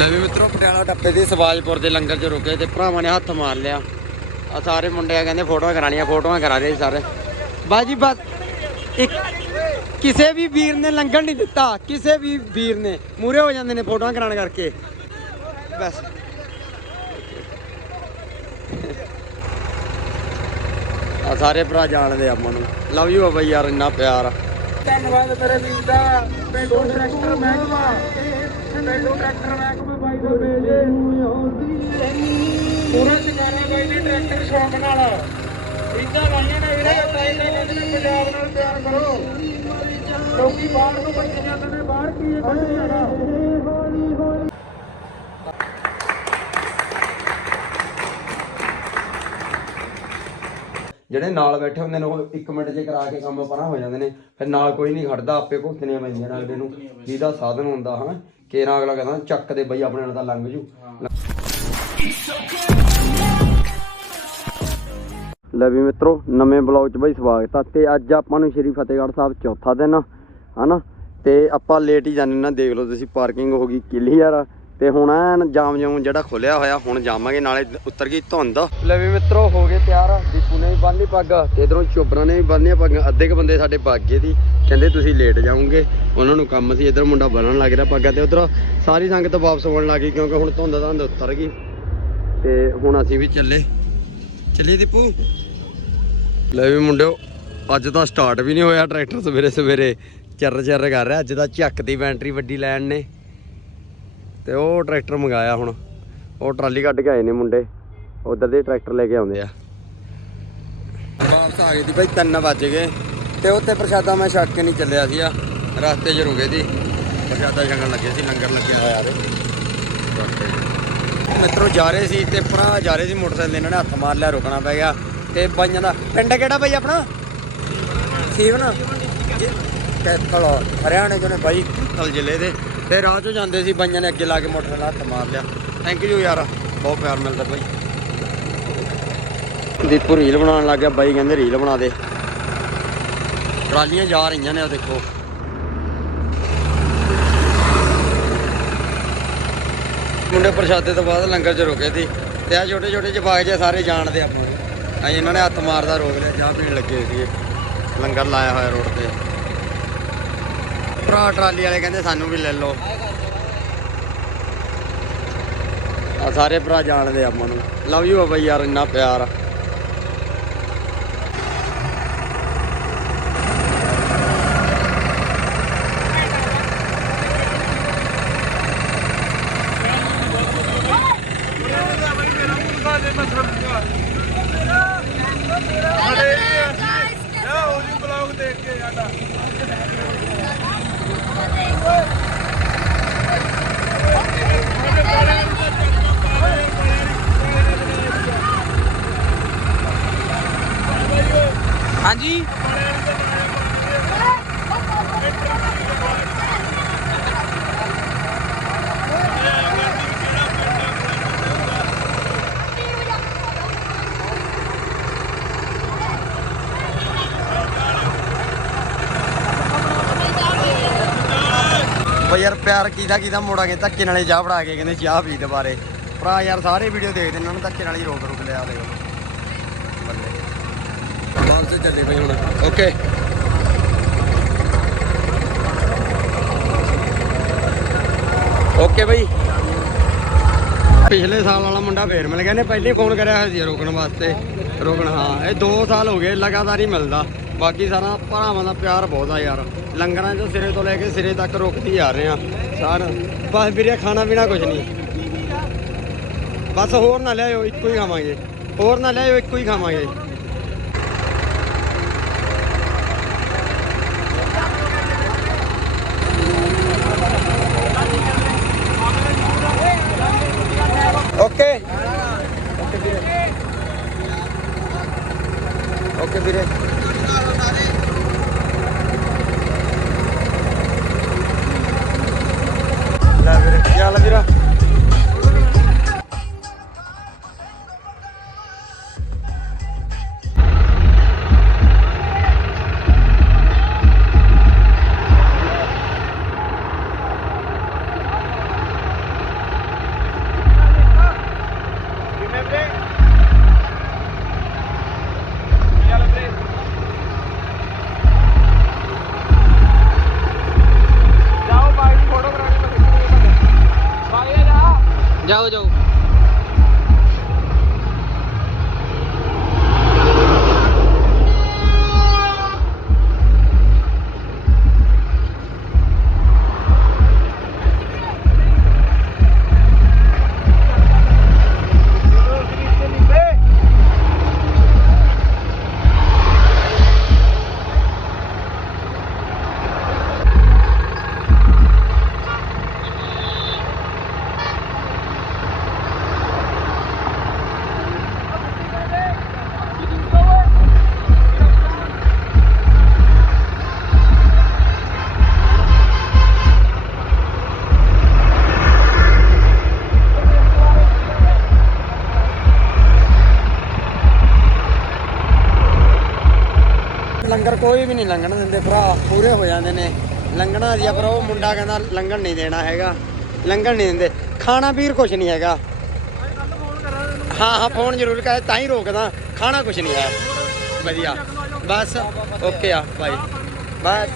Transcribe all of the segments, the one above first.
ਲੈ ਵੀ ਮਿੱਤਰੋ, ਪਟਿਆਲਾ ਟੱਪੇ ਦੀ ਸਵਾਜਪੁਰ ਦੇ ਲੰਗਰ 'ਚ ਰੁਕੇ ਤੇ ਭਰਾਵਾਂ ਨੇ ਹੱਥ ਮਾਰ ਲਿਆ। ਆ ਸਾਰੇ ਮੁੰਡੇ ਆ ਕਹਿੰਦੇ ਫੋਟੋਆਂ ਕਰਾਣੀਆਂ ਫੋਟੋਆਂ ਕਰਾ ਰਹੇ ਸਾਰੇ। ਬਾਜੀ, ਬਸ, ਇੱਕ ਕਿਸੇ ਵੀ ਵੀਰ ਨੇ ਲੰਗਰ ਨਹੀਂ ਦਿੱਤਾ, ਕਿਸੇ ਵੀ ਵੀਰ ਨੇ। ਮੂਰੇ ਹੋ ਜਾਂਦੇ ਨੇ ਫੋਟੋਆਂ ਕਰਾਉਣ ਕਰਕੇ। ਬਸ। ਆ ਸਾਰੇ ਭਰਾ ਜਾਣਦੇ ਆ ਆਪਾਂ ਨੂੰ। ਲਵ ਯੂ ਬਾਬਾ ਯਾਰ, ਇੰਨਾ ਪਿਆਰ ਆ। ਧੰਨਵਾਦ ਮੇਰੇ ਵੀਰ ਦਾ। ਪਿੰਡੂ ਟਰੈਕਟਰ ਮਹਿਕਮਾ। ਪਿੰਡੂ ਟਰੈਕਟਰ ਮਹਿਕਮਾ ਬਾਈ ਦੇ ਬੇਜੇ ਪੂਰਾ ਚਕਾਰਾ ਬਾਈ ਨੇ ਟਰੈਕਟਰ ਸ਼ੌਕ ਨਾਲ। ਇੱਦਾਂ ਵਾਈਆਂ ਨੇ ਵੀਰੇ ਤਾਈ ਨੇ ਪੰਜਾਬ ਨਾਲ ਪਿਆਰ ਕਰੋ। ਲੋਕੀ ਬਾਹਰ ਨੂੰ ਬੱਚ ਜਾਂਦੇ ਨੇ, ਬਾਹਰ ਕੀ ਹੈ ਜਾਣਾ? ਜਿਹੜੇ ਨਾਲ ਬੈਠੇ ਹੁੰਦੇ ਨੇ ਉਹ 1 ਮਿੰਟ 'ਚ ਕਰਾ ਕੇ ਕੰਮ ਪਰਾਂ ਹੋ ਜਾਂਦੇ ਨੇ ਫਿਰ ਨਾਲ ਕੋਈ ਨਹੀਂ ਖੜਦਾ ਆਪੇ ਭੁਗਤਣੀਆਂ ਪੈਂਦੀਆਂ ਨੇ ਅਗਲੇ ਨੂੰ। ਜਿਹਦਾ ਸਾਧਨ ਹੁੰਦਾ ਹਾਂ ਕੇਰਾ ਅਗਲਾ ਕਹਿੰਦਾ ਚੱਕ ਦੇ ਬਈ ਆਪਣੇ ਨਾਲ ਤਾਂ ਲੰਘ ਜੂ। ਲੈ ਵੀ ਮਿੱਤਰੋ ਨਵੇਂ ਬਲੌਗ 'ਚ ਬਈ ਸਵਾਗਤ ਆ। ਤੇ ਅੱਜ ਆਪਾਂ ਨੂੰ ਸ਼੍ਰੀ ਫਤਿਹਗੜ੍ਹ ਸਾਹਿਬ ਚੌਥਾ ਦਿਨ ਆ ਹਨਾ? ਤੇ ਆਪਾਂ ਲੇਟ ਹੀ ਜਾਂਦੇ ਨਾ ਦੇਖ ਲਓ ਤੁਸੀਂ ਪਾਰਕਿੰਗ ਹੋ ਗਈ ਕਲੀਅਰ ਤੇ ਹੁਣ ਐਨ ਜਾਮ ਜਾਮ ਜਿਹੜਾ ਖੁੱਲਿਆ ਹੋਇਆ, ਹੁਣ ਜਾਵਾਂਗੇ ਨਾਲੇ ਉੱਤਰ ਗਈ ਧੁੰਦ। ਲੈ ਵੀ ਮਿੱਤਰੋ, ਹੋ ਗਏ ਤਿਆਰ। ਦੀਪੂ ਨੇ ਵੀ ਬੰਨ੍ਹੀ ਪੱਗ, ਤੇ ਇਧਰੋਂ ਚੋਬਰਾਂ ਨੇ ਵੀ ਬੰਨ੍ਹੀਆਂ ਪੱਗਾਂ। ਅੱਧੇ ਕ ਬੰਦੇ ਸਾਡੇ ਬਾਗੇ ਦੀ ਕਹਿੰਦੇ ਤੁਸੀਂ ਲੇਟ ਜਾਓਗੇ। ਉਹਨਾਂ ਨੂੰ ਕੰਮ ਸੀ, ਇਧਰ ਮੁੰਡਾ ਬੰਨਣ ਲੱਗ ਰਿਹਾ ਪੱਗਾਂ ਤੇ। ਉਧਰ ਸਾਰੀ ਸੰਗਤ ਵਾਪਸ ਆਉਣ ਲੱਗ ਗਈ, ਕਿਉਂਕਿ ਹੁਣ ਧੁੰਦ ਧੰਦ ਉੱਤਰ ਗਈ। ਤੇ ਹੁਣ ਅਸੀਂ ਵੀ ਚੱਲੇ। ਚੱਲੀ ਦੀਪੂ। ਲੈ ਵੀ ਮੁੰਡਿਓ, ਅੱਜ ਤਾਂ ਸਟਾਰਟ ਵੀ ਨਹੀਂ ਹੋਇਆ, ਟਰੈਕਟਰ ਸਵੇਰੇ ਸਵੇਰੇ ਚਰ ਚਰ ਕਰ ਰਿਹਾ। ਅੱਜ ਤਾਂ ਝੱਕ ਦੀ ਬੈਂਟਰੀ ਵੱਡੀ ਲੈਣ ਨੇ। ਤੇ ਉਹ ਟਰੈਕਟਰ ਮੰਗਾਇਆ ਹੁਣ। ਉਹ ਟਰਾਲੀ ਕੱਢ ਕੇ ਆਏ ਨੇ ਮੁੰਡੇ। ਉਧਰ ਦੇ ਟਰੈਕਟਰ ਲੈ ਕੇ ਆਉਂਦੇ ਆ। ਵਾਪਸ ਆ ਗਏ ਦੀ ਭਾਈ 3 ਵੱਜ ਗਏ। ਤੇ ਉੱਥੇ ਪ੍ਰਸ਼ਾਦਾ ਮੈਂ ਛੱਕ ਕੇ ਨਹੀਂ ਚੱਲਿਆ ਸੀ ਆ ਰਸਤੇ 'ਚ ਰੁਕੇ ਸੀ। ਪ੍ਰਸ਼ਾਦਾ ਛਕਣ ਲੱਗੇ ਸੀ ਲੰਗਰ ਲੱਗਿਆ ਹੋਇਆ ਰੇ ਮਿੱਤਰੋ ਜਾ ਰਹੇ ਸੀ ਤੇ ਭਰਾ ਜਾ ਰਹੇ ਸੀ ਮੋਟਰਸਾਈਕਲ ਇਹਨਾਂ ਨੇ ਹੱਥ ਮਾਰ ਲਿਆ ਰੁਕਣਾ ਪੈ ਗਿਆ। ਤੇ ਬਾਈਆਂ ਦਾ ਪਿੰਡ ਕਿਹੜਾ ਬਾਈ ਆਪਣਾ? ਸੀਵਨ? ਕੈਥਲ ਹਰਿਆਣੇ ਚੋਂ ਨੇ ਬਾਈ ਕੈਥਲ ਜ਼ਿਲ੍ਹੇ ਦੇ। ਤੇ ਰਾਹ ਚੋਂ ਜਾਂਦੇ ਸੀ, ਬਾਈਆਂ ਨੇ ਅੱਗੇ ਲਾ ਕੇ ਮੋਟਰਸਾਈਕਲ ਹੱਥ ਮਾਰ ਲਿਆ। ਥੈਂਕ ਯੂ ਯਾਰ, ਬਹੁਤ ਪਿਆਰ ਮਿਲਦਾ ਬਾਈ। ਦੀਪੂ ਰੀਲ ਬਣਾਉਣ ਲੱਗ ਗਿਆ, ਬਾਈ ਕਹਿੰਦੇ ਰੀਲ ਬਣਾ ਦੇ। ਟਰਾਲੀਆਂ ਜਾ ਰਹੀਆਂ ਨੇ ਉਹ ਦੇਖੋ। ਮੁੰਡੇ ਪ੍ਰਸ਼ਾਦੇ ਤੋਂ ਬਾਅਦ ਲੰਗਰ 'ਚ ਰੁਕੇ ਸੀ। ਤੇ ਆ ਛੋਟੇ ਛੋਟੇ ਜਵਾਕ ਜੇ ਸਾਰੇ ਜਾਣਦੇ ਆਪਾਂ ਅਸੀਂ ਇਹਨਾਂ ਨੇ ਹੱਥ ਮਾਰਦਾ ਰੋਕ ਲਿਆ, ਚਾਹ ਪੀਣ ਲੱਗੇ ਸੀਗੇ। ਲੰਗਰ ਲਾਇਆ ਹੋਇਆ ਰੋਡ ਤੇ। ਭਰਾ ਟਰਾਲੀ ਵਾਲੇ ਕਹਿੰਦੇ ਸਾਨੂੰ ਵੀ ਲੈ ਲਓ ਆ ਸਾਰੇ ਭਰਾ ਜਾਣਦੇ ਆਪਾਂ ਨੂੰ ਲਵ ਯੂ ਬਾਈ ਯਾਰ ਇੰਨਾ ਪਿਆਰ ਹਾਂਜੀ। ਪਿਆਰ ਕੀਦਾ ਕੀਦਾ ਮੋੜਾਂਗੇ ਧੱਕੇ ਨਾਲੇ ਚਾਹ ਫੜਾ ਕੇ ਕਹਿੰਦੇ ਚਾਹ ਪੀ ਦੁਬਾਰੇ ਭਰਾ ਯਾਰ ਸਾਰੇ ਵੀਡੀਓ ਦੇਖਦੇ ਇਹਨਾਂ ਨੂੰ ਧੱਕੇ ਨਾਲ ਹੀ ਰੋਕ ਰੁਕ ਲਿਆ ਦੇਖੋ ਬੱਲੇ। ਬਾਂਸ ਚੱਲੇ ਬਈ ਹੁਣ। ਓਕੇ ਓਕੇ ਬਈ। ਪਿਛਲੇ ਸਾਲ ਵਾਲਾ ਮੁੰਡਾ ਫੇਰ ਮਿਲ ਗਿਆ ਨੇ ਪਹਿਲੇ ਫੋਨ ਕਰਿਆ ਹੋਇਆ ਸੀ ਰੋਕਣ ਵਾਸਤੇ। ਰੋਕਣ ਹਾਂ ਇਹ 2 ਸਾਲ ਹੋ ਗਏ ਲਗਾਤਾਰ ਹੀ ਮਿਲਦਾ। ਬਾਕੀ ਸਾਰਾ ਭਰਾਵਾਂ ਦਾ ਪਿਆਰ ਬਹੁਤ ਆ ਯਾਰ। ਲੰਗਰਾਂ 'ਚੋਂ ਸਿਰੇ ਤੋਂ ਲੈ ਕੇ ਸਿਰੇ ਤੱਕ ਰੁਕਦੀ ਆ ਰਹੇ ਆ ਸਾਰ। ਬਸ ਵੀਰੇ, ਖਾਣਾ ਪੀਣਾ ਕੁਝ ਨਹੀਂ। ਬਸ ਹੋਰ ਨਾ ਲਿਆਇਓ, ਇੱਕੋ ਹੀ ਖਾਵਾਂਗੇ। ਹੋਰ ਨਾ ਲਿਆਇਓ, ਇੱਕੋ ਹੀ ਖਾਵਾਂਗੇ। ਓਕੇ। ਓਕੇ ਵੀਰੇ। ਓਕੇ ਵੀਰੇ। ਲੈ ਵੀਰੇ ਕੀ ਲੰਗਰ ਕੋਈ ਵੀ ਨਹੀਂ ਲੰਘਣ ਦਿੰਦੇ ਭਰਾ, ਪੂਰੇ ਹੋ ਜਾਂਦੇ ਨੇ। ਲੰਘਣਾ ਜੀ ਪਰ ਉਹ ਮੁੰਡਾ ਕਹਿੰਦਾ ਲੰਘਣ ਨਹੀਂ ਦੇਣਾ ਹੈਗਾ। ਲੰਘਣ ਨਹੀਂ ਦਿੰਦੇ। ਖਾਣਾ ਪੀਰ ਕੁਛ ਨਹੀਂ ਹੈਗਾ। ਹਾਂ ਹਾਂ, ਫੋਨ ਜ਼ਰੂਰ ਕਰੇ, ਤਾਂ ਹੀ ਰੋਕਦਾ। ਖਾਣਾ ਕੁਛ ਨਹੀਂ ਹੈ। ਵਧੀਆ। ਬਸ, ਓਕੇ ਆ, ਬਾਈ। ਬਾਏ।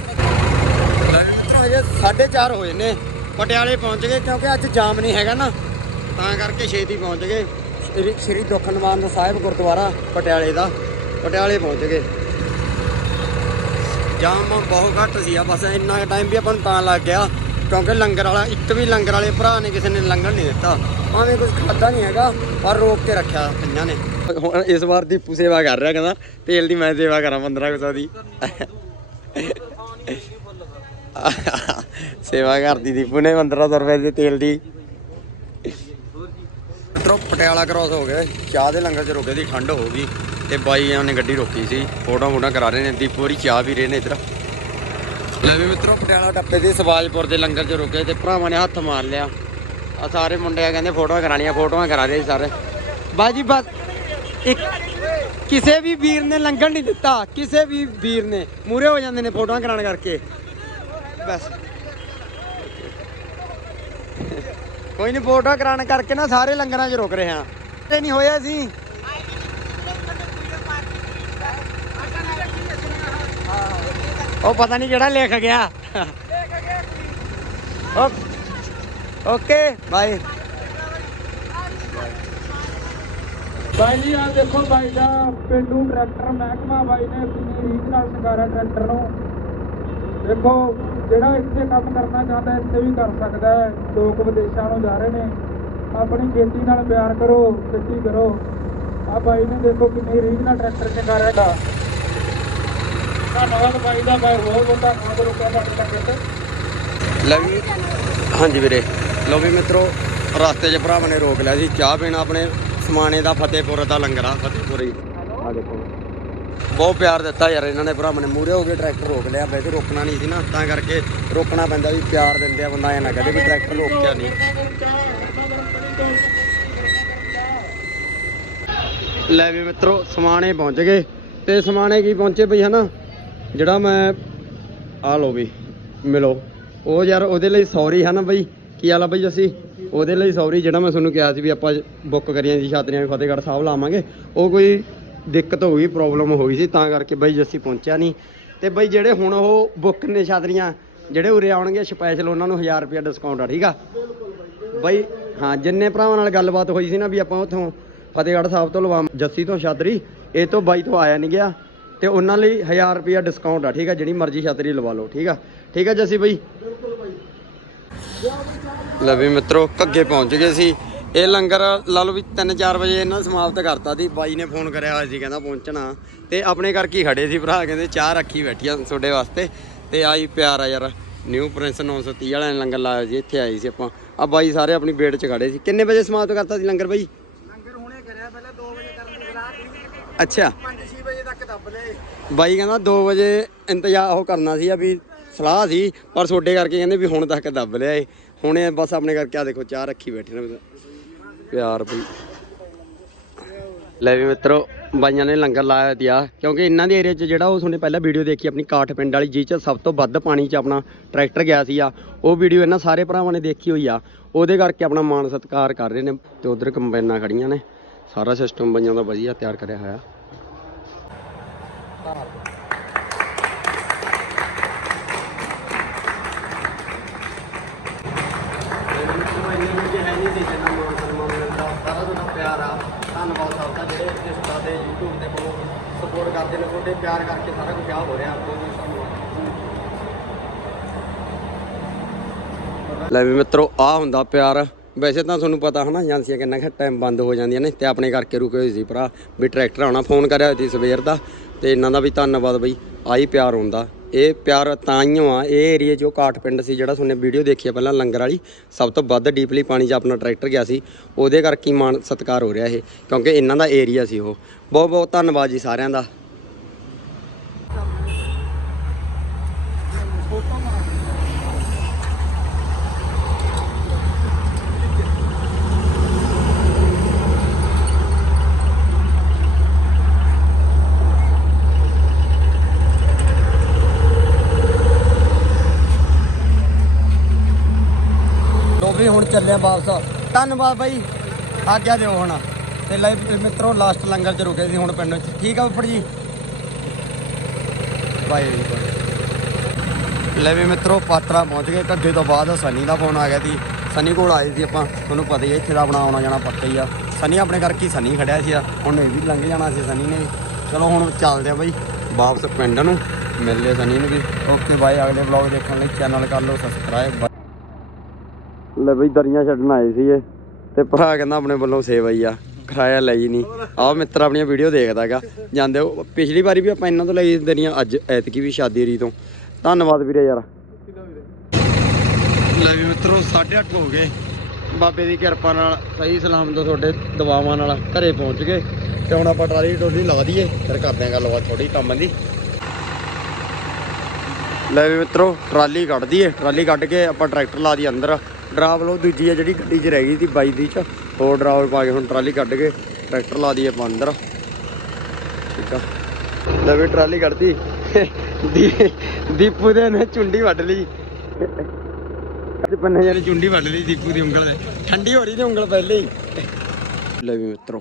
ਹਜੇ 4:30 ਹੋਏ ਨੇ। ਪਟਿਆਲੇ ਪਹੁੰਚ ਗਏ, ਕਿਉਂਕਿ ਅੱਜ ਜਾਮ ਨਹੀਂ ਹੈਗਾ ਨਾ। ਤਾਂ ਕਰਕੇ ਛੇਤੀ ਪਹੁੰਚ ਗਏ। ਸ੍ਰੀ- ਸ੍ਰੀ ਦੁਖਨਿਵਾਰਨ ਸਾਹਿਬ ਗੁਰਦੁਆਰਾ, ਪਟਿਆਲੇ ਦਾ। ਪਟਿਆਲੇ ਪਹੁੰਚ ਗਏ। ਜਾਮ ਬਹੁਤ ਘੱਟ ਸੀ ਆ ਬਸ ਇੰਨਾ ਟਾਈਮ ਵੀ ਆਪਾਂ ਨੂੰ ਤਾਂ ਲੱਗ ਗਿਆ ਕਿਉਂਕਿ ਲੰਗਰ ਵਾਲਾ ਇੱਕ ਵੀ ਲੰਗਰ ਵਾਲੇ ਭਰਾ ਨੇ ਕਿਸੇ ਨੇ ਲੰਗਰ ਨਹੀਂ ਦਿੱਤਾ। ਭਾਵੇਂ ਕੁਝ ਖਾਦਾ ਨਹੀਂ ਹੈਗਾ ਪਰ ਰੋਕ ਕੇ ਰੱਖਿਆ ਕਈਆਂ ਨੇ। ਹੁਣ ਇਸ ਵਾਰ ਦੀਪੂ ਸੇਵਾ ਕਰ ਰਿਹਾ ਕਹਿੰਦਾ ਤੇਲ ਦੀ ਮੈਂ ਸੇਵਾ ਕਰਾਂ 1500 ਦੀ। ਸੇਵਾ ਕਰਦੀ ਦੀਪੂ ਨੇ 1500 ਰੁਪਏ ਦੇ ਤੇਲ ਦੀ। ਮਿੱਤਰੋ ਪਟਿਆਲਾ ਕ੍ਰਾਸ ਹੋ ਗਏ ਚਾਹ ਦੇ ਲੰਗਰ 'ਚ ਰੁਕੇ ਦੀ ਠੰਡ ਹੋ ਗਈ ਤੇ ਬਾਈ ਨੇ ਗੱਡੀ ਰੋਕੀ ਸੀ। ਫੋਟੋ ਫੋਟੋ ਕਰਾ ਰਹੇ ਨੇ, ਦੀਪੂ ਚਾਹ ਵੀ ਰਹੇ ਨੇ ਇੱਧਰ। ਲੈ ਵੀ ਮਿੱਤਰੋ, ਪਟਿਆਲਾ ਟੱਪੇ ਦੇ ਸਵਾਜਪੁਰ ਦੇ ਲੰਗਰ 'ਚ ਰੁਕੇ ਤੇ ਭਰਾਵਾਂ ਨੇ ਹੱਥ ਮਾਰ ਲਿਆ। ਆ ਸਾਰੇ ਮੁੰਡੇ ਕਹਿੰਦੇ ਫੋਟੋਆਂ ਕਰਾਣੀਆਂ ਫੋਟੋਆਂ ਕਰਾ ਰਹੇ ਸੀ ਸਾਰੇ। ਬਾਜੀ, ਬਸ ਇੱਕ ਕਿਸੇ ਵੀ ਵੀਰ ਨੇ ਲੰਗਰ ਨਹੀਂ ਦਿੱਤਾ, ਕਿਸੇ ਵੀ ਵੀਰ ਨੇ। ਮੂਰੇ ਹੋ ਜਾਂਦੇ ਨੇ ਫੋਟੋਆਂ ਕਰਾਉਣ ਕਰਕੇ। ਬਸ। ਕੋਈ ਨਹੀਂ ਫੋਟੋ ਕਰਾਉਣ ਕਰਕੇ ਨਾ ਸਾਰੇ ਲੰਗਰਾਂ 'ਚ ਰੁਕ ਰਹੇ ਹਾਂ। ਇਹ ਨਹੀਂ ਹੋਇਆ ਸੀ। ਉਹ ਪਤਾ ਨਹੀਂ ਜਿਹੜਾ ਲਿਖ ਗਿਆ। Okay, bye. ਬਾਈ ਜੀ ਆ ਦੇਖੋ ਬਾਈ ਦਾ ਪਿੰਡੂ ਟਰੈਕਟਰ, ਮਹਿਕਮਾ ਬਾਈ ਨੇ ਕਿੰਨੀ ਰੀਝ ਟਰੈਕਟਰ ਨੂੰ। ਦੇਖੋ ਜਿਹੜਾ ਇੱਥੇ ਕੰਮ ਕਰਨਾ ਚਾਹੁੰਦਾ ਇੱਥੇ ਵੀ ਕਰ ਸਕਦਾ ਹੈ। ਲੋਕ ਵਿਦੇਸ਼ਾਂ ਨੂੰ ਜਾ ਰਹੇ ਨੇ। ਆਪਣੀ ਖੇਤੀ ਨਾਲ ਪਿਆਰ ਕਰੋ ਖੇਤੀ ਕਰੋ। ਆ ਬਾਈ ਨੇ ਦੇਖੋ ਕਿੰਨੀ ਰੀਝ ਨਾਲ ਟਰੈਕਟਰ ਸ਼ਿੰਗਾਰਿਆ ਦਾ ਧੰਨਵਾਦ ਬਾਈ ਦਾ ਬਾਈ ਬਹੁਤ ਬਹੁਤ ਧੰਨਵਾਦ ਲੋਕਾਂ ਦਾ ਤੁਹਾਡਾ ਟਰੈਕਟਰ ਲੈ ਵੀ ਹਾਂਜੀ ਵੀਰੇ। ਲੋ ਵੀ ਮਿੱਤਰੋ ਰਸਤੇ 'ਚ ਭਰਾਵਾਂ ਨੇ ਰੋਕ ਲਿਆ ਸੀ। ਚਾਹ ਪੀਣਾ ਆਪਣੇ ਸਮਾਣੇ ਦਾ ਫਤਿਹਪੁਰ ਦਾ ਲੰਗਰ ਆ ਫਤਿਹਪੁਰ ਹੀ। ਆ ਦੇਖੋ। ਬਹੁਤ ਪਿਆਰ ਦਿੱਤਾ ਯਾਰ ਇਹਨਾਂ ਨੇ ਭਰਾਵਾਂ ਨੇ ਮੂਰੇ ਹੋ ਕੇ ਟਰੈਕਟਰ ਰੋਕ ਲਿਆ, ਵੈਸੇ ਰੋਕਣਾ ਨਹੀਂ ਸੀ ਨਾ, ਤਾਂ ਕਰਕੇ ਰੋਕਣਾ ਪੈਂਦਾ ਵੀ ਪਿਆਰ ਦਿੰਦੇ ਆ ਬੰਦਾ, ਐ ਨਾ ਕਹਦੇ ਵੀ ਟਰੈਕਟਰ ਰੋਕਿਆ ਨਹੀਂ। ਲੈ ਵੀ ਮਿੱਤਰੋ, ਸਮਾਣੇ ਪਹੁੰਚ ਗਏ। ਤੇ ਸਮਾਣੇ ਕੀ ਪਹੁੰਚੇ ਬਈ ਹਨਾ? ਜਿਹੜਾ ਮੈਂ ਆ ਲੋ ਵੀ ਮਿਲੋ। ਉਹ ਯਾਰ ਉਹਦੇ ਲਈ ਸੌਰੀ ਹੈ ਨਾ ਬਈ? ਕੀ ਹਾਲ ਆ ਬਈ ਅਸੀਂ ਉਹਦੇ ਲਈ ਸੌਰੀ ਜਿਹੜਾ ਮੈਂ ਤੁਹਾਨੂੰ ਕਿਹਾ ਸੀ ਵੀ ਆਪਾਂ ਬੁੱਕ ਕਰੀਆਂ ਜੀ, ਛਾਤਰੀਆਂ ਵੀ ਫਤਿਹਗੜ੍ਹ ਸਾਹਿਬ ਲਾਵਾਂਗੇ। ਉਹ ਕੋਈ ਦਿੱਕਤ ਹੋ ਗਈ ਪ੍ਰੋਬਲਮ ਹੋ ਗਈ ਸੀ, ਤਾਂ ਕਰਕੇ ਬਾਈ ਜੱਸੀ ਪਹੁੰਚਿਆ ਨਹੀਂ। ਤੇ ਬਈ ਜਿਹੜੇ ਹੁਣ ਉਹ ਬੁੱਕ ਨੇ ਛਾਤਰੀਆਂ, ਜਿਹੜੇ ਉਰੇ ਆਉਣਗੇ ਸਪੈਸ਼ਲ ਉਹਨਾਂ ਨੂੰ 1000 ਰੁਪਏ ਡਿਸਕਾਊਂਟ ਆ, ਠੀਕ ਆ? ਬਾਈ, ਹਾਂ, ਜਿੰਨੇ ਭਰਾਵਾਂ ਨਾਲ ਗੱਲਬਾਤ ਹੋਈ ਸੀ ਨਾ ਵੀ ਆਪਾਂ ਉਥੋਂ ਫਤਿਹਗੜ੍ਹ ਸਾਹਿਬ ਤੋਂ ਲਵਾ ਜੱਸੀ ਤੋਂ ਛਾਤਰੀ, ਇਹ ਤੋਂ ਬਾਈ ਤੋਂ ਆਇਆ ਨਹੀਂ ਗਿਆ। ਤੇ ਉਹਨਾਂ ਲਈ 1000 ਰੁਪਿਆ ਡਿਸਕਾਊਂਟ ਆ, ਠੀਕ ਆ, ਜਿਹੜੀ ਮਰਜ਼ੀ ਛਾਤਰੀ ਲਵਾ ਲਓ, ਠੀਕ ਆ? ਠੀਕ ਆ ਜੱਸੀ ਬਾਈ? ਲੈ ਵੀ ਮਿੱਤਰੋ, ਘੱਗੇ ਪਹੁੰਚ ਗਏ ਸੀ। ਇਹ ਲੰਗਰ ਲਾ ਲਓ ਵੀ 3-4 ਵਜੇ ਇਹਨਾਂ ਸਮਾਪਤ ਕਰਤਾ ਸੀ। ਬਾਈ ਨੇ ਫੋਨ ਕਰਿਆ ਹੋਇਆ ਸੀ ਕਹਿੰਦਾ ਪਹੁੰਚਣਾ। ਤੇ ਆਪਣੇ ਕਰਕੇ ਹੀ ਖੜੇ ਸੀ ਭਰਾ ਕਹਿੰਦੇ ਚਾਹ ਰੱਖੀ ਬੈਠੀਆਂ ਤੁਹਾਡੇ ਵਾਸਤੇ। ਤੇ ਆਈ ਪਿਆਰ ਆ ਯਾਰ ਨਿਊ ਪ੍ਰਿੰਸ 930 ਵਾਲਿਆਂ ਨੇ ਲੰਗਰ ਲਾਇਆ ਸੀ ਇੱਥੇ ਆਏ ਸੀ ਆਪਾਂ। ਆ ਬਾਈ ਸਾਰੇ ਆਪਣੀ ਵੇਟ 'ਚ ਖੜੇ ਸੀ। ਕਿੰਨੇ ਵਜੇ ਸਮਾਪਤ ਕਰਤਾ ਸੀ ਲੰਗਰ ਬਾਈ? ਲੰਗਰ ਹੁਣੇ ਕਰਿਆ ਪਹਿਲਾਂ 2 ਵਜੇ ਕਰਨ ਦੀ ਸਲਾਹ ਅੱਛਾ। 5-6 ਵਜੇ ਤੱਕ ਦੱਬ ਲਏ। ਬਾਈ ਕਹਿੰਦਾ 2 ਵਜੇ ਇੰਤਜ਼ਾਰ ਉਹ ਕਰਨਾ ਸੀ ਆ ਵੀ ਸਲਾਹ ਸੀ ਪਰ ਛੋਡੇ ਕਰਕੇ ਕਹਿੰਦੇ ਵੀ ਹੁਣ ਤੱਕ ਦੱਬ ਲਿਆ ਏ। ਹੁਣੇ ਬਸ ਆਪਣੇ ਕਰਕੇ ਆ ਦੇਖੋ ਚਾਹ ਰੱਖੀ ਬੈਠੇ ਨੇ। ਪਿਆਰ ਬਈ। ਲੈ ਵੀ ਮਿੱਤਰੋ, ਬਾਈਆਂ ਨੇ ਲੰਗਰ ਲਾਇਆ ਦਿਆ, ਕਿਉਂਕਿ ਇਹਨਾਂ ਦੇ ਏਰੀਆ 'ਚ ਜਿਹੜਾ ਉਹ ਤੁਹਾਨੂੰ ਪਹਿਲਾਂ ਵੀਡੀਓ ਦੇਖੀ, ਆਪਣੀ ਕਾਠ ਪਿੰਡ ਵਾਲੀ ਜਿਹ 'ਚ ਸਭ ਤੋਂ ਵੱਧ ਪਾਣੀ 'ਚ ਆਪਣਾ ਟਰੈਕਟਰ ਗਿਆ ਸੀ ਆ ਉਹ ਵੀਡੀਓ ਇਹਨਾਂ ਸਾਰੇ ਭਰਾਵਾਂ ਨੇ ਦੇਖੀ ਹੋਈ ਆ। ਉਹਦੇ ਕਰਕੇ ਆਪਣਾ ਮਾਣ ਸਤਿਕਾਰ ਕਰ ਰਹੇ ਨੇ ਤੇ ਉਧਰ ਕੰਬਾਈਨਾਂ ਖੜੀਆਂ ਨੇ। ਸਾਰਾ ਸਿਸਟਮ ਬਾਈਆਂ ਦਾ ਵਧੀਆ ਤਿਆਰ ਕਰਿਆ ਹੋਇਆ ਤੁਹਾਡਾ ਪਿਆਰ ਆ ਧੰਨਵਾਦ ਸਭ ਦਾ ਜਿਹੜੇ ਇੰਸਟਾ ਤੇ YouTube ਤੇ ਕੋਲ ਸਪੋਰਟ ਕਰਦੇ ਨੇ, ਤੁਹਾਡੇ ਪਿਆਰ ਕਰਕੇ ਸਾਰਾ ਕੁਝ ਆ ਹੋ ਰਿਹਾ ਬਹੁਤ ਬਹੁਤ ਧੰਨਵਾਦ ਲੈ ਵੀ ਮਿੱਤਰੋ, ਆ ਹੁੰਦਾ ਪਿਆਰ। ਵੈਸੇ ਤਾਂ ਤੁਹਾਨੂੰ ਪਤਾ ਹਨਾ ਏਜੰਸੀਆਂ ਕਿੰਨਾ ਕੁ ਟਾਈਮ ਬੰਦ ਹੋ ਜਾਂਦੀਆਂ ਨੇ, ਤੇ ਆਪਣੇ ਕਰਕੇ ਰੁਕੇ ਹੋਏ ਸੀ ਭਰਾ। ਵੀ ਟਰੈਕਟਰ ਆਉਣਾ, ਫੋਨ ਕਰਿਆ ਹੋਇਆ ਸੀ ਸਵੇਰ ਦਾ, ਤੇ ਇਹਨਾਂ ਦਾ ਵੀ ਧੰਨਵਾਦ ਬਈ ਆਹੀ ਪਿਆਰ ਹੁੰਦਾ। ਇਹ ਪਿਆਰ ਤਾਂ ਹੀ ਆ। ਇਹ ਏਰੀਆ ਜੋ ਕਾਟ ਪਿੰਡ ਸੀ ਜਿਹੜਾ ਤੁਹਾਨੂੰ ਵੀਡੀਓ ਦੇਖੀ ਆ ਪਹਿਲਾਂ ਲੰਗਰ ਵਾਲੀ। ਸਭ ਤੋਂ ਵੱਧ ਡੀਪਲੀ ਪਾਣੀ 'ਚ ਆਪਣਾ ਟਰੈਕਟਰ ਗਿਆ ਸੀ। ਉਹਦੇ ਕਰਕੇ ਮਾਣ ਸਤਿਕਾਰ ਹੋ ਰਿਹਾ ਇਹ, ਕਿਉਂਕਿ ਇਹਨਾਂ ਦਾ ਏਰੀਆ ਸੀ ਉਹ। ਬਹੁਤ ਬਹੁਤ ਧੰਨਵਾਦ ਜੀ ਸਾਰਿਆਂ ਦਾ ਲੋ ਵੀ ਹੁਣ ਚੱਲਿਆ ਵਾਪਸ। ਧੰਨਵਾਦ ਬਾਈ। ਆਗਿਆ ਦਿਓ ਹੁਣ। ਤੇ ਲੈ ਮਿੱਤਰੋ ਲਾਸਟ ਲੰਗਰ ਚ ਰੁਕੇ ਸੀ ਹੁਣ ਪਿੰਡ ਚ। ਠੀਕ ਆ ਉੱਪਰ ਜੀ? ਬਾਈ ਲੈ ਵੀ ਮਿੱਤਰੋ, ਪਾਤਰਾ ਪਹੁੰਚ ਗਏ। ਘੱਗੇ ਤੋਂ ਬਾਅਦ ਸਨੀ ਦਾ ਫੋਨ ਆ ਗਿਆ ਸੀ। ਸਨੀ ਕੋਲ ਆਏ ਸੀ ਆਪਾਂ। ਤੁਹਾਨੂੰ ਪਤਾ ਹੀ ਹੈ ਇੱਥੇ ਦਾ ਆਪਣਾ ਆਉਣਾ ਜਾਣਾ ਪੱਕਾ ਹੀ ਆ। ਸਨੀ ਆਪਣੇ ਕਰਕੇ ਸਨੀ ਖੜਿਆ ਸੀ ਹੁਣ ਇਹ ਵੀ ਲੰਘ ਜਾਣਾ ਸੀ ਸਨੀ ਨੇ। ਚਲੋ ਹੁਣ ਚੱਲਦੇ ਆ ਬਾਈ। ਵਾਪਸ ਪਿੰਡ ਨੂੰ। ਮਿਲ ਲਿਆ ਸਨੀ ਨੂੰ ਵੀ। ਓਕੇ ਬਾਈ, ਅਗਲੇ ਵਲੌਗ ਦੇਖਣ ਲਈ ਚੈਨਲ ਕਰ ਲਓ ਸਬਸਕ੍ਰਾਈਬ ਲੈ ਬਈ ਦਰੀਆਂ ਛੱਡਣ ਆਏ ਸੀ ਇਹ ਤੇ ਭਰਾ ਕਹਿੰਦਾ ਆਪਣੇ ਵੱਲੋਂ ਸੇਵਾ ਹੀ ਆ ਕਿਰਾਇਆ ਲਈ ਨਹੀਂ। ਆਹ ਮਿੱਤਰ ਆਪਣੀਆਂ ਵੀਡੀਓ ਦੇਖਦਾਗਾ। ਜਾਂਦੇ ਹੋ ਪਿਛਲੀ ਵਾਰੀ ਵੀ ਆਪਾਂ ਇਹਨਾਂ ਤੋਂ ਲਈ ਦਰੀਆਂ ਅੱਜ ਐਤਕੀ ਵੀ ਸ਼ਾਦੀ ਰੀ ਤੋਂ। ਧੰਨਵਾਦ ਵੀਰੇ ਯਾਰ। ਲੈ ਵੀ ਮਿੱਤਰੋ 8:30 ਹੋ ਗਏ। ਬਾਬੇ ਦੀ ਕਿਰਪਾ ਨਾਲ ਸਹੀ ਸਲਾਮਤ ਤੁਹਾਡੇ ਦੁਆਵਾਂ ਨਾਲ ਘਰੇ ਪਹੁੰਚ ਗਏ। ਤੇ ਹੁਣ ਆਪਾਂ ਟਰਾਲੀ ਟੋਲੀ ਲਾ ਦਈਏ ਫਿਰ ਕਰਦੇ ਆਂ ਗੱਲਬਾਤ ਥੋੜੀ ਕੰਮ ਦੀ। ਲੈ ਵੀ ਮਿੱਤਰੋ ਟਰਾਲੀ ਕੱਢ ਦਈਏ। ਟਰਾਲੀ ਕੱਢ ਕੇ ਆਪਾਂ ਟਰੈਕਟਰ ਲਾ ਦੀ ਅੰਦਰ। ਡਰਾਵ ਲੋ ਦੂਜੀ ਆ ਜਿਹੜੀ ਗੱਡੀ 'ਚ ਰਹਿ ਗਈ ਸੀ ਬਾਈ ਦੀ 'ਚ, ਹੋਰ ਡਰਾਵਰ ਪਾ ਕੇ ਹੁਣ ਟਰਾਲੀ ਕੱਢ ਕੇ ਟਰੈਕਟਰ ਲਾ ਦਈਏ ਆਪਾਂ ਅੰਦਰ। ਠੀਕ ਆ। ਲੈ ਵੀ ਟਰਾਲੀ ਕੱਢਦੀ ਦੀਪੂ ਦੇ ਨੇ ਚੁੰਡੀ ਵੱਢ ਲਈ। ਅੱਜ ਪੰਨੇ ਜਾਨੇ ਚੁੰਡੀ ਵੱਢ ਲਈ ਦੀਪੂ ਦੀ ਉਂਗਲ ਦੇ ਠੰਡੀ ਹੋ ਰਹੀ ਤੇ ਉਂਗਲ ਪਹਿਲੇ ਹੀ। ਲੈ ਵੀ ਮਿੱਤਰੋ,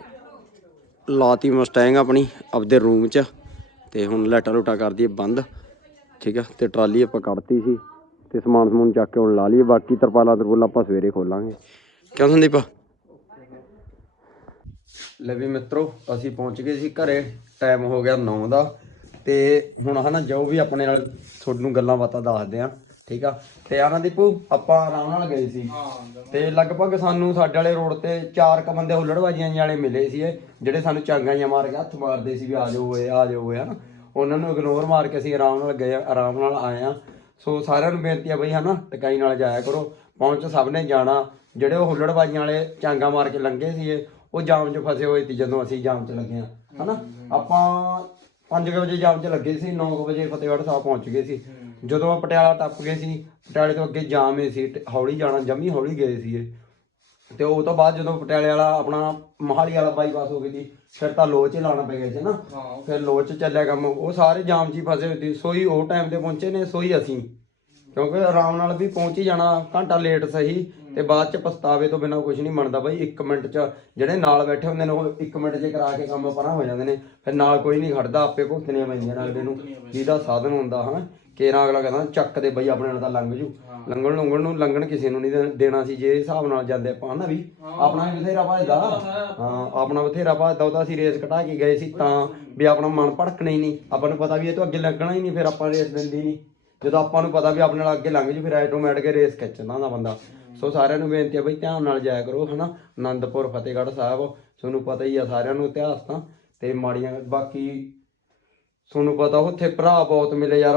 ਲਾਤੀ ਮਸਟੈਂਗ ਆਪਣੀ ਆਪਦੇ ਰੂਮ 'ਚ ਤੇ ਹੁਣ ਲੈਟਾ ਲੂਟਾ ਕਰਦੀ ਦਈਏ ਬੰਦ। ਠੀਕ ਆ, ਤੇ ਟਰਾਲੀ ਆਪਾਂ ਕੱਢਤੀ ਸੀ। ਤੇ ਸਮਾਨ ਸਮੂਨ ਚੱਕ ਕੇ ਹੁਣ ਲਾ ਲਈਏ ਬਾਕੀ ਤਰਪਾਲਾਂ ਤਰਪੂਲਾਂ ਆਪਾਂ ਸਵੇਰੇ ਖੋਲਾਂਗੇ। ਕਿਉਂ ਸੰਦੀਪ? ਲੈ ਵੀ ਮਿੱਤਰੋ ਅਸੀਂ ਪਹੁੰਚ ਗਏ ਸੀ ਘਰੇ ਟਾਈਮ ਹੋ ਗਿਆ 9 ਦਾ ਤੇ ਹੁਣ ਹਨਾ ਜੋ ਵੀ ਆਪਣੇ ਨਾਲ ਤੁਹਾਨੂੰ ਗੱਲਾਂ ਬਾਤਾਂ ਦੱਸਦੇ ਆ ਠੀਕ ਆ? ਤੇ ਆਣਾ ਦੀਪੂ ਆਪਾਂ ਆਰਾਮ ਨਾਲ ਗਏ ਸੀ। ਤੇ ਲਗਭਗ ਸਾਨੂੰ ਸਾਡੇ ਵਾਲੇ ਰੋਡ ਤੇ ਚਾਰ ਕ ਬੰਦੇ ਹੁੱਲੜਬਾਜੀਆਂ ਜਿਹੇ ਵਾਲੇ ਮਿਲੇ ਸੀ ਜਿਹੜੇ ਸਾਨੂੰ ਚਾਂਗਾਂ ਜਿਹਾ ਮਾਰ ਕੇ ਹੱਥ ਮਾਰਦੇ ਸੀ ਵੀ ਆ ਜਾਓ ਓਏ ਆ ਜਾਓ ਓਏ ਹਨਾ? ਉਹਨਾਂ ਨੂੰ ਇਗਨੋਰ ਮਾਰ ਕੇ ਅਸੀਂ ਆਰਾਮ ਨਾਲ ਗਏ ਆਰਾਮ ਨਾਲ ਆਏ ਆ। ਸੋ ਸਾਰਿਆਂ ਨੂੰ ਬੇਨਤੀ ਆ ਬਈ ਹਨਾ ਟਕਾਈ ਨਾਲ ਜਾਇਆ ਕਰੋ। ਪਹੁੰਚ ਸਭ ਨੇ ਜਾਣਾ। ਜਿਹੜੇ ਉਹ ਹੁੱਲੜਬਾਜੀਆਂ ਵਾਲੇ ਚਾਂਗਾ ਮਾਰ ਕੇ ਲੰਘੇ ਸੀ ਇਹ, ਉਹ ਜਾਮ 'ਚ ਫਸੇ ਹੋਏ ਸੀ ਜਦੋਂ ਅਸੀਂ ਜਾਮ 'ਚ ਲੱਗੇ ਆ ਹਨਾ? ਆਪਾਂ 5 ਵਜੇ ਜਾਮ 'ਚ ਲੱਗੇ ਸੀ 9 ਵਜੇ ਫਤਿਹਗੜ੍ਹ ਸਾਹਿਬ ਪਹੁੰਚ ਗਏ ਸੀ। ਜਦੋਂ ਪਟਿਆਲਾ ਟੱਪ ਗਏ ਸੀ ਪਟਿਆਲੇ ਤੋਂ ਅੱਗੇ ਜਾਮ ਹੀ ਸੀ ਹੌਲੀ ਜਾਣਾ ਜੰਮੀ ਹੌਲੀ ਗਏ ਸੀ ਇਹ ਤੇ ਉਹ ਤੋਂ ਬਾਅਦ ਜਦੋਂ ਪਟਿਆਲੇ ਵਾਲਾ ਆਪਣਾ ਮਹਾਲੀ ਵਾਲਾ ਬਾਈਪਾਸ ਹੋ ਗਈ ਸੀ ਫਿਰ ਤਾਂ ਲੋਹ 'ਚ ਲਾਣਾ ਪੈ ਗਿਆ ਸੀ ਨਾ। ਫਿਰ ਲੋਹ 'ਚ ਚੱਲਿਆ ਕੰਮ। ਉਹ ਸਾਰੇ ਜਾਮ 'ਚ ਹੀ ਫਸੇ ਹੋਏ ਸੀ। ਸੋਈ ਉਹ ਟਾਈਮ ਤੇ ਪਹੁੰਚੇ ਨੇ ਸੋਈ ਅਸੀਂ। ਕਿਉਂਕਿ ਆਰਾਮ ਨਾਲ ਵੀ ਪਹੁੰਚ ਹੀ ਜਾਣਾ ਘੰਟਾ ਲੇਟ ਸਹੀ। ਤੇ ਬਾਅਦ 'ਚ ਪਛਤਾਵੇ ਤੋਂ ਬਿਨਾਂ ਕੁਝ ਨਹੀਂ ਬਣਦਾ ਬਾਈ 1 ਮਿੰਟ 'ਚ ਜਿਹੜੇ ਨਾਲ ਬੈਠੇ ਹੁੰਦੇ ਨੇ ਉਹ 1 ਮਿੰਟ 'ਚ ਕਰਾ ਕੇ ਕੰਮ ਪਰਾਂ ਹੋ ਜਾਂਦੇ ਨੇ। ਫਿਰ ਨਾਲ ਕੋਈ ਨਹੀਂ ਖੜਦਾ ਆਪੇ ਭੁਗਤਣੀਆਂ ਪੈਂਦੀਆਂ ਨੇ ਅਗਲੇ ਨੂੰ ਜਿਹਦਾ ਸਾਧਨ ਹੁੰਦਾ ਹਨਾ ਕੇਰਾ ਅਗਲਾ ਕਹਿੰਦਾ ਚੱਕ ਦੇ ਬਈ ਆਪਣੇ ਨਾਲ ਤਾਂ ਲੰਘ ਜੂ। ਲੰਘਣ ਲੰਘਣ ਨੂੰ ਲੰਘਣ ਕਿਸੇ ਨੂੰ ਨਹੀਂ ਦੇਣਾ ਸੀ ਜੇ ਹਿਸਾਬ ਨਾਲ ਜਾਂਦੇ ਆਪਾਂ ਹਨਾ ਵੀ। ਆਪਣਾ ਵੀ ਬਥੇਰਾ ਭਜਦਾ। ਹਾਂ। ਆਪਣਾ ਬਥੇਰਾ ਭਜਦਾ ਉਹਦਾ ਅਸੀਂ ਰੇਸ ਘਟਾ ਕੇ ਗਏ ਸੀ ਤਾਂ ਵੀ ਆਪਣਾ ਮਨ ਭੜਕਣਾ ਹੀ ਨਹੀਂ। ਆਪਾਂ ਨੂੰ ਪਤਾ ਵੀ ਇਹ ਤੋਂ ਅੱਗੇ ਲੱਗਣਾ ਹੀ ਨਹੀਂ ਫਿਰ ਆਪਾਂ ਰੇਸ ਦਿੰਦੀ ਨਹੀਂ। ਜਦੋਂ ਆਪਾਂ ਨੂੰ ਪਤਾ ਵੀ ਆਪਣੇ ਨਾਲ ਅੱਗੇ ਲੰਘ ਜੂ ਫਿਰ ਆਟੋਮੈਟਿਕ ਰੇਸ ਖਿੱਚਦਾ ਹੁੰਦਾ ਬੰਦਾ। ਸੋ ਸਾਰਿਆਂ ਨੂੰ ਬੇਨਤੀ ਹੈ ਬਈ ਧਿਆਨ ਨਾਲ ਜਾਇਆ ਕਰੋ ਹਨਾ। ਆਨੰਦਪੁਰ ਫਤਿਹਗੜ੍ਹ ਸਾਹਿਬ ਤੁਹਾਨੂੰ ਪਤਾ ਹੀ ਆ ਸਾਰਿਆਂ ਨੂੰ ਇਤਿਹਾਸ ਤਾਂ। ਤੇ ਮਾੜੀਆਂ ਬਾਕੀ ਤੁਹਾਨੂੰ ਪਤਾ ਉੱਥੇ ਭਰਾ ਬਹੁਤ ਮਿਲੇ ਯਾਰ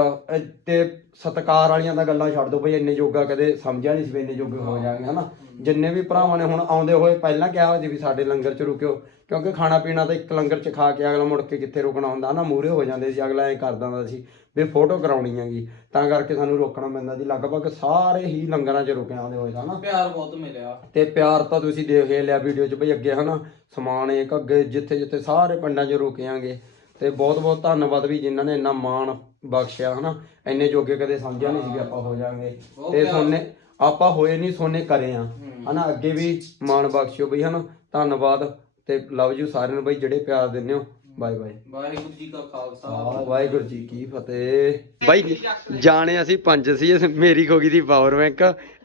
ਤੇ ਸਤਕਾਰ ਵਾਲੀਆਂ ਦਾ ਗੱਲਾਂ ਛੱਡ ਦੋ ਬਈ ਇੰਨੇ ਜੋਗਾ ਕਦੇ ਸਮਝਿਆ ਨਹੀਂ ਸੀ ਵੀ ਇੰਨੇ ਜੋਗੇ ਹੋ ਜਾਣਗੇ ਹਨਾ? ਜਿੰਨੇ ਵੀ ਭਰਾਵਾਂ ਨੇ ਹੁਣ ਆਉਂਦੇ ਹੋਏ ਪਹਿਲਾਂ ਕਿਹਾ ਹੋਇਆ ਸੀ ਵੀ ਸਾਡੇ ਲੰਗਰ 'ਚ ਰੁਕਿਓ ਕਿਉਂਕਿ ਖਾਣਾ ਪੀਣਾ ਤਾਂ ਇੱਕ ਲੰਗਰ 'ਚ ਖਾ ਕੇ ਅਗਲਾ ਮੁੜ ਕੇ ਕਿੱਥੇ ਰੁਕਣਾ ਹੁੰਦਾ ਨਾ ਮੂਰੇ ਹੋ ਜਾਂਦੇ ਸੀ ਅਗਲਾ ਐ ਕਰ ਦਿੰਦਾ ਸੀ ਵੀ ਫੋਟੋ ਕਰਾਉਣੀ ਹੈਗੀ ਤਾਂ ਕਰਕੇ ਸਾਨੂੰ ਰੋਕਣਾ ਪੈਂਦਾ ਸੀ ਲਗਭਗ ਸਾਰੇ ਹੀ ਲੰਗਰਾਂ 'ਚ ਰੁਕੇ ਆਉਂਦੇ ਹੋਏ ਹਨਾ? ਪਿਆਰ ਬਹੁਤ ਮਿਲਿਆ। ਤੇ ਪਿਆਰ ਤਾਂ ਤੁਸੀਂ ਦੇਖ ਹੀ ਲਿਆ ਵੀਡੀਓ 'ਚ ਬਈ ਅੱਗੇ ਹਨਾ? ਸਮਾਨ ਇੱਕ ਅੱਗੇ ਜਿੱਥੇ ਜਿੱਥੇ ਸਾਰੇ ਪਿੰਡਾਂ 'ਚ ਰੁਕਿਆਂਗੇ ਤੇ ਬਹੁਤ ਬਹੁਤ ਧੰਨਵਾਦ ਵੀ ਜਿਨ੍ਹਾਂ ਨੇ ਇੰਨਾ ਮਾਣ ਬਖਸ਼ਿਆ ਹਨਾ? ਇੰਨੇ ਜੋਗੇ ਕਦੇ ਸਮਝਿਆ ਨਹੀਂ ਸੀ ਵੀ ਆਪਾਂ ਹੋ ਜਾਾਂਗੇ ਤੇ ਸੋਨੇ ਆਪਾਂ ਹੋਏ ਨਹੀਂ ਸੋਨੇ ਕਰੇ ਆ। ਹਨਾ ਅੱਗੇ ਵੀ ਮਾਣ ਬਖਸ਼ਿਓ ਬਈ ਹਨਾ? ਧੰਨਵਾਦ ਤੇ ਲਵ ਯੂ ਸਾਰਿਆਂ ਨੂੰ ਬਈ ਜਿਹੜੇ ਪਿਆਰ ਦਿੰਦੇ ਹੋ। Bye bye. ਵਾਹਿਗੁਰੂ ਜੀ ਕਾ ਖਾਲਸਾ। ਵਾਹਿਗੁਰੂ ਜੀ ਕੀ ਫਤਿਹ। ਬਾਈ ਜਾਣੇ ਅਸੀਂ ਪੰਜ ਸੀ ਮੇਰੀ ਖੋ ਗਈ ਦੀ ਪਾਵਰ ਬੈਂਕ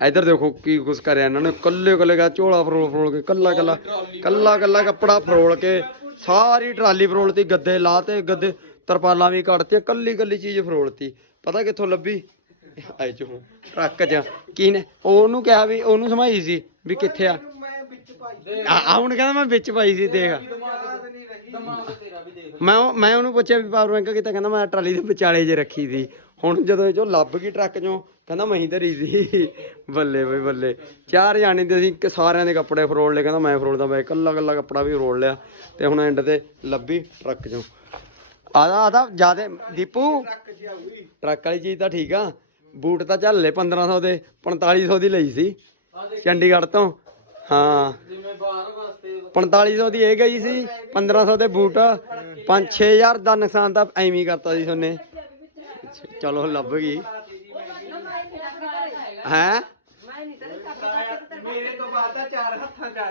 ਇੱਧਰ ਦੇਖੋ ਕੀ ਕੁਛ ਕਰਿਆ ਇਹਨਾਂ ਨੇ। ਕੱਲੇ ਕੱਲੇ ਦਾ ਝੋਲਾ ਫਰੋਲ ਫਰੋਲ ਕੇ ਕੱਲਾ ਕੱਲਾ ਕੱਲਾ ਕੱਲਾ ਕੱਪੜਾ ਫਰੋਲ ਕੇ ਸਾਰੀ ਟਰਾਲੀ ਫਰੋਲਤੀ, ਗੱਦੇ ਲਾਤੇ ਗੱਦੇ ਤਰਪਾਲਾਂ ਵੀ ਕੱਢਤੀਆਂ, ਕੱਲੀ ਕੱਲੀ ਚੀਜ਼ ਫਰੋਲਤੀ। ਪਤਾ ਕਿੱਥੋਂ ਲੱਭੀ? ਆਏ ਚੋਂ ਟਰੱਕ 'ਚ। ਕੀ ਨੇ? ਉਹਨੂੰ ਕਿਹਾ ਵੀ, ਉਹਨੂੰ ਸਮਾਈ ਸੀ ਵੀ ਕਿੱਥੇ ਆ? ਆ ਹੁਣ ਕਹਿੰਦਾ ਮੈਂ ਵਿੱਚ ਪਾਈ ਸੀ, ਦੇਖ। ਮੈਂ ਮੈਂ ਉਹਨੂੰ ਪੁੱਛਿਆ ਵੀ ਪਾਵਰ ਬੈਂਕ ਕਿਤੇ ਕਹਿੰਦਾ ਮੈਂ ਟਰਾਲੀ ਦੇ ਵਿਚਾਲੇ ਜੇ ਰੱਖੀ ਸੀ। ਹੁਣ ਜਦੋਂ ਇਹ ਚੋਂ ਲੱਭ ਗਈ ਟਰੱਕ ਚੋਂ ਕਹਿੰਦਾ ਮੈਂ ਹੀ ਧਰੀ ਸੀ। ਬੱਲੇ ਬਈ, ਬੱਲੇ। ਚਾਰ ਜਾਣੇ ਤੇ ਅਸੀਂ ਸਾਰਿਆਂ ਦੇ ਕੱਪੜੇ ਫਰੋਲ ਲਏ। ਕਹਿੰਦਾ ਮੈਂ ਫਰੋਲਦਾ, ਮੈਂ ਇਕੱਲਾ ਇਕੱਲਾ ਕੱਪੜਾ ਵੀ ਫਰੋਲ ਲਿਆ। ਤੇ ਹੁਣ ਐਂਡ ਤੇ ਲੱਭੀ ਟਰੱਕ ਚੋਂ। ਆਦਾ ਆਦਾ, ਜਿਆਦੇ ਦੀਪੂ। ਟਰੱਕ ਵਾਲੀ ਚੀਜ਼ ਤਾਂ ਠੀਕ ਆ। ਬੂਟ ਤਾਂ ਝੱਲੇ ਲਏ 1500 ਦੇ 4500 ਦੀ ਲਈ ਸੀ। ਚੰਡੀਗੜ੍ਹ ਤੋਂ। ਹਾਂ। ਜਿਵੇਂ ਬਾਹਰ 4500 ਦੀ ਇਹ ਗਈ ਸੀ 1500 ਦੇ ਬੂਟ। 5-6000 ਦਾ ਨੁਕਸਾਨ ਤਾਂ ਐਵੇਂ ਕਰਤਾ ਸੀ ਸੋਨੇ। ਚਲੋ, ਲੱਭ ਗਈ। ਹੈ? ਮੇਰੇ ਤੋਂ ਬਾਅਦ ਤਾਂ ਚਾਰ ਹੱਥਾਂ ਚ ਆ